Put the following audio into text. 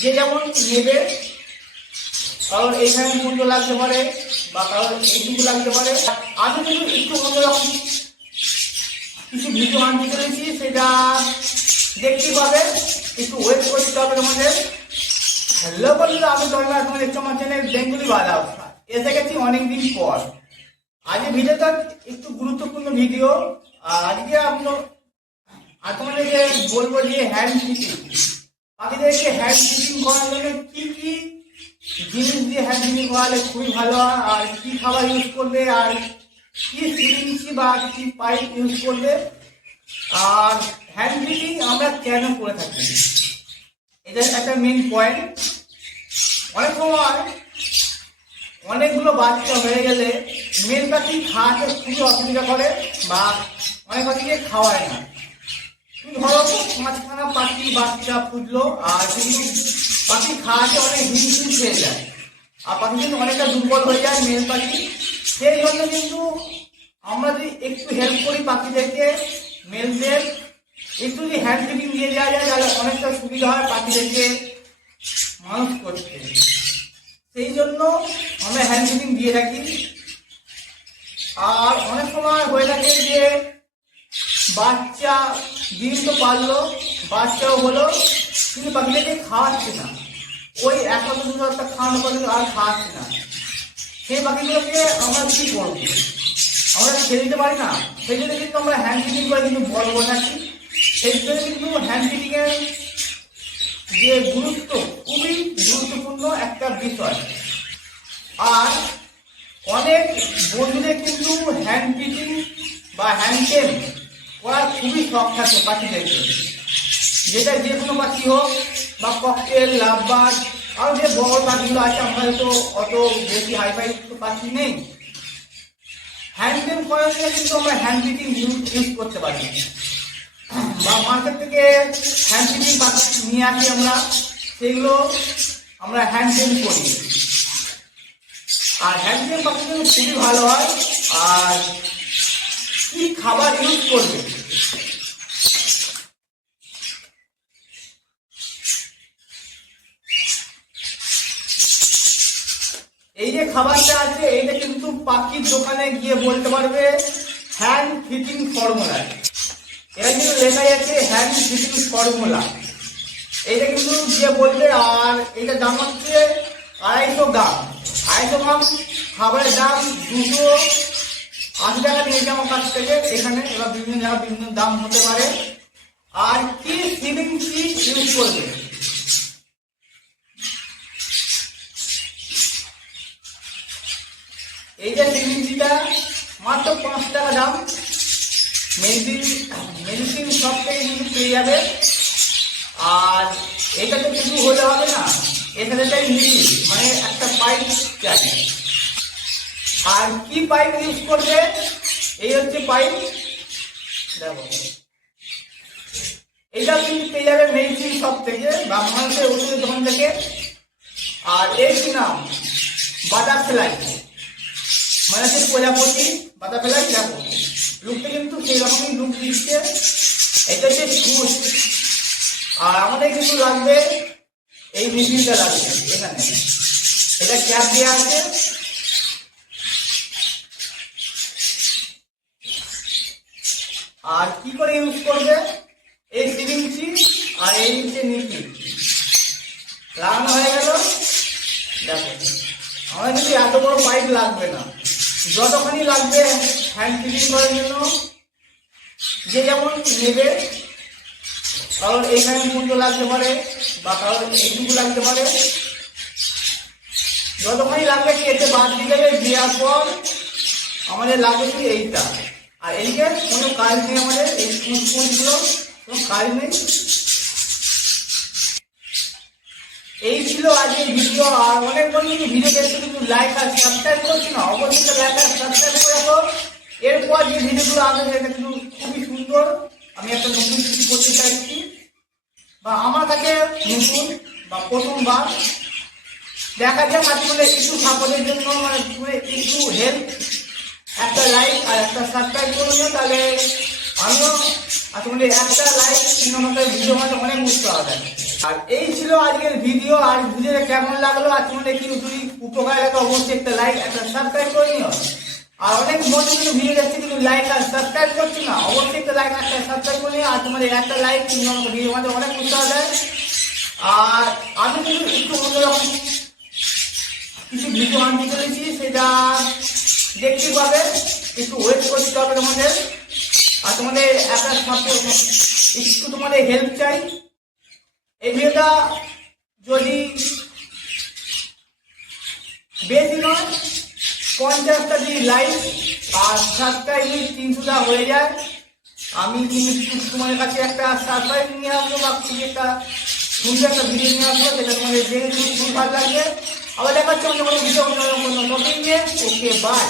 যে যেমন নেবে, কারণ এইখানে মূল্য লাগতে পারে বা কারণ এইটুকু লাগতে পারে। আমি কিন্তু একটু অন্যরকম কিছু ভিডিও আনতে চলেছি, সেটা দেখতেই পাবে, একটু ওয়েট করতে হবে তোমাদের। হ্যালো বন্ধুরা, আমি তন্ময়, এখন দেখছি আমার চ্যানেল বেঙ্গলি বাংলা। এসে গেছি অনেকদিন পর। আজকে ভিডিওটা একটু গুরুত্বপূর্ণ ভিডিও। আজকে তোমাদেরকে বলবো যে হ্যান্ড ফিটিং, পাখিদেরকে হ্যান্ড ফিটিং করার জন্য কি কি জিনিস দিয়ে হ্যান্ড ফিটিং করালে খুবই ভালো হয়, আর কি খাবার ইউজ করবে, আর কি সিরিঞ্জি বা কি পাইপ ইউজ করবে, আর হ্যান্ড ফিটিং আমরা কেন করে থাকি, এটা একটা মেন পয়েন্ট। অনেক সময় অনেকগুলো বাচ্চা হয়ে গেলে মেন পাখি খাওয়াতে খুবই অসুবিধা করে বা অনেক পাখিকে খাওয়ায় না। ধরো 5খানা পাখি বাচ্চা ফুটলো, আর কিন্তু পাখি খাওয়াতে অনেক হিমশিম খেয়ে যায়, আর পাখি কিন্তু অনেকটা দুর্বল হয়ে যায় মেল পাখি। সেই জন্য কিন্তু আমরা যদি একটু হেল্প করি পাখিদেরকে, মেলদের একটু যদি হ্যান্ড ফিটিং দিয়ে দেওয়া যায়, তাহলে অনেকটা সুবিধা হয় পাখিদেরকে মানুষ করতে। সেই জন্য আমরা হ্যান্ড ফিটিং দিয়ে থাকি। আর অনেক সময় হয়ে থাকে যে বাচ্চা ডিম তো পারলো, বাচ্চাও হলো, কিন্তু পাখিদেরকে খাওয়াচ্ছে না, ওই একটা দুটা খাওয়ানো পর্যন্ত আর খাওয়াচ্ছে না। সেই পাখিগুলোকে আমরা কি করবো, আমরা ছেড়ে দিতে পারি না। সেই জন্য কিন্তু আমরা হ্যান্ড ফিটিং করে কিন্তু বড় থাকি। সেই জন্য কিন্তু হ্যান্ড ফিটিং এর যে গুরুত্ব খুবই গুরুত্বপূর্ণ একটা বিষয়। আর অনেক বন্ধুদের কিন্তু হ্যান্ড ফিটিং বা হ্যান্ড টেম করার খুবই শখ থাকে পাখিদেরকে, যেটা যে কোনো পাখি হোক বা ককটেল, লাভবার্ড, আর যে বড় পাখিগুলো আছে, আমাদের তো অত বেশি হাইফাই পাখি নেই। হ্যান্ড টেম করার জন্য কিন্তু আমরা হ্যান্ড ফিটিং ইউজ করতে পারি, বা মার্কেট থেকে হ্যান্ড ফিটিং পাখি নিয়ে আসি আমরা, সেগুলো আমরা হ্যান্ড টেম করি। আর হ্যান্ড টেম পাখি কিন্তু খুবই ভালো হয়। আর কি খাবার ইউজ করবে, এই যে খাবারটা আছে, এইটা কিন্তু পাখির দোকানে গিয়ে বলতে পারবে হ্যান্ড ফিটিং ফর্মুলা। এটা কিন্তু লেখাই আছে হ্যান্ড ফিটিং ফর্মুলা, এইটা কিন্তু গিয়ে বলবে। আর এইটার দাম হচ্ছে 250 গ্রাম। 250 গ্রাম খাবারের দাম 280 টাকা নিয়েছে আমার কাছ থেকে এখানে। এবার বিভিন্ন জায়গায় বিভিন্ন দাম হতে পারে। আর কি সিরিঞ্জি ইউজ করবে, এই যে সিরিঞ্জিটা মাত্র 5 টাকা দাম, মেডিসিন সব থেকে কিন্তু পেয়ে যাবে। আর এটা তো কিছু হলে হবে না, এখানে তাই নিচে মানে একটা পাইপ চাই। আর কি পাইপ ইউজ করবে, এই হচ্ছে পাইপ, দেখো এটা কিন্তু পেয়ে যাবে মেডিসিন সব থেকে বা মানুষের ওষুধের দোকান থেকে। আর এই কি নাম, বাটারফ্লাই, মানে হচ্ছে প্রজাপতি বাটারফ্লাই। দেখো লুকটা কিন্তু সেই রকমই লুক দিচ্ছে। এটা হচ্ছে ফুড। আর আমাদের কিন্তু লাগবে এই মেশিনটা লাগবে এখানে, এটা ক্যাপ দেওয়া আছে। আর কি করে ইউজ করবে, এই সিরিঞ্জি আর এই যে নিচে লাগানো হয়ে গেল। দেখো আমাদের কিন্তু এত বড় পাইপ লাগবে না, যতখানি লাগবে হ্যান্ড ফিটিং করার জন্য যে যেমন নেবে, কারণ এইখানে মূল্য লাগতে পারে বা কারণ এইটুকু লাগতে পারে, যতখানি লাগবে কেটে বাদ দিয়ে দেবে। দেওয়ার পর আমাদের লাগবে কি এইটা, আর এইটা কোনো কাজ নেই, আমাদের এই স্পুনগুলো কোনো কাজ নেই। এই ছিল আজকের ভিডিও। আর অনেক বন্ধু ভিডিও দেখতে কিন্তু লাইক আর সাবস্ক্রাইব করছি না, অবশ্যই লাইক আর সাবস্ক্রাইব করে রাখো। এরপর যে ভিডিওগুলো আসবে এটা কিন্তু খুবই সুন্দর, আমি একটা নতুন কিছু করতে চাইছি, বা আমার কাছে নতুন বা প্রথমবার দেখা যায় মাঝে একটু সাপোর্টের জন্য, মানে একটু হেল্প, একটা লাইক আর একটা সাবস্ক্রাইব করে নিও, তাহলে আমিও তোমাদের একটা লাইক কিন্তু আমাদের ভিডিও মানে অনেক উৎসাহ দেয়। আর এই ছিল আজকের ভিডিও। আর ভিডিওটা কেমন লাগলো আর তোমাদের কি যদি উপকার লাগে অবশ্যই একটা লাইক একটা সাবস্ক্রাইব করে নিও। আর অনেক নতুন নতুন ভিডিও যাচ্ছে কিন্তু লাইক আর সাবস্ক্রাইব করছি না, অবশ্যই একটা লাইক একটা সাবস্ক্রাইব করে নিও। আর তোমাদের একটা লাইক ভিডিও আমাদের অনেক উৎসাহ দেয়। আর আমি কিন্তু একটু অন্যরকম কিছু ভিডিও আনতে চলেছি, সেটা দেখতে পাবে, একটু ওয়েট করতে হবে তোমাদের। আর তোমাদের একটা সাপোর্ট, একটু তোমাদের হেল্প চাই। এই ভিডিওটা যদি বেশি নয় 50টা যদি লাইক আর সাবস্ক্রাইব 300টা হয়ে যায়, আমি কিন্তু তোমাদের কাছে একটা সারপ্রাইজ নিয়ে আসবো বা খুবই একটা সুন্দর একটা ভিডিও নিয়ে আসবো, যেটা তোমাদের দেখে খুব ভালো লাগবে। আবার দেখাচ্ছে অন্য কোনো ভিডিও, অন্য নতুন নিয়ে। ওকে, বাই।